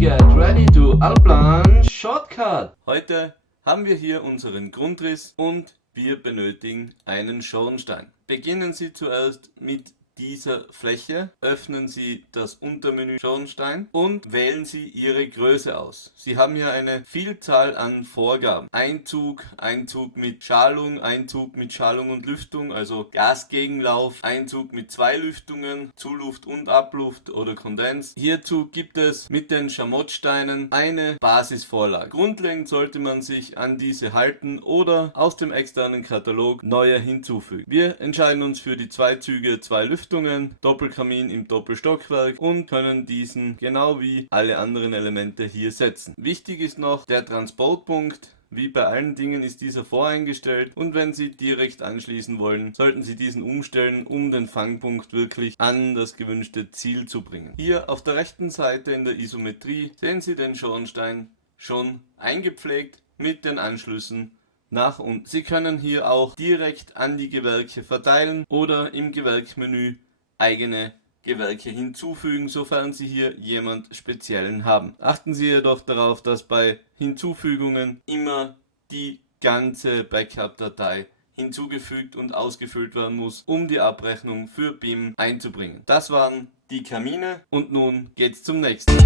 get ready to Alplan Shortcut. Heute haben wir hier unseren Grundriss und wir benötigen einen Schornstein. Beginnen Sie zuerst mit dieser Fläche, öffnen Sie das Untermenü Schornstein und wählen Sie Ihre Größe aus. Sie haben hier eine Vielzahl an Vorgaben. Einzug, Einzug mit Schalung und Lüftung, also Gasgegenlauf, Einzug mit 2 Lüftungen, Zuluft und Abluft oder Kondens. Hierzu gibt es mit den Schamottsteinen eine Basisvorlage. Grundlegend sollte man sich an diese halten oder aus dem externen Katalog neue hinzufügen. Wir entscheiden uns für die 2 Züge, 2 Lüftungen, Doppelkamin im Doppelstockwerk und können diesen genau wie alle anderen Elemente hier setzen. Wichtig ist noch der Transportpunkt. Wie bei allen Dingen ist dieser voreingestellt und wenn Sie direkt anschließen wollen, sollten Sie diesen umstellen, um den Fangpunkt wirklich an das gewünschte Ziel zu bringen. Hier auf der rechten Seite in der Isometrie sehen Sie den Schornstein schon eingepflegt mit den Anschlüssen nach unten. Sie können hier auch direkt an die Gewerke verteilen oder im Gewerkmenü eigene Gewerke hinzufügen, sofern Sie hier jemand Speziellen haben. Achten Sie jedoch darauf, dass bei Hinzufügungen immer die ganze Backup-Datei hinzugefügt und ausgefüllt werden muss, um die Abrechnung für BIM einzubringen. Das waren die Kamine und nun geht's zum nächsten.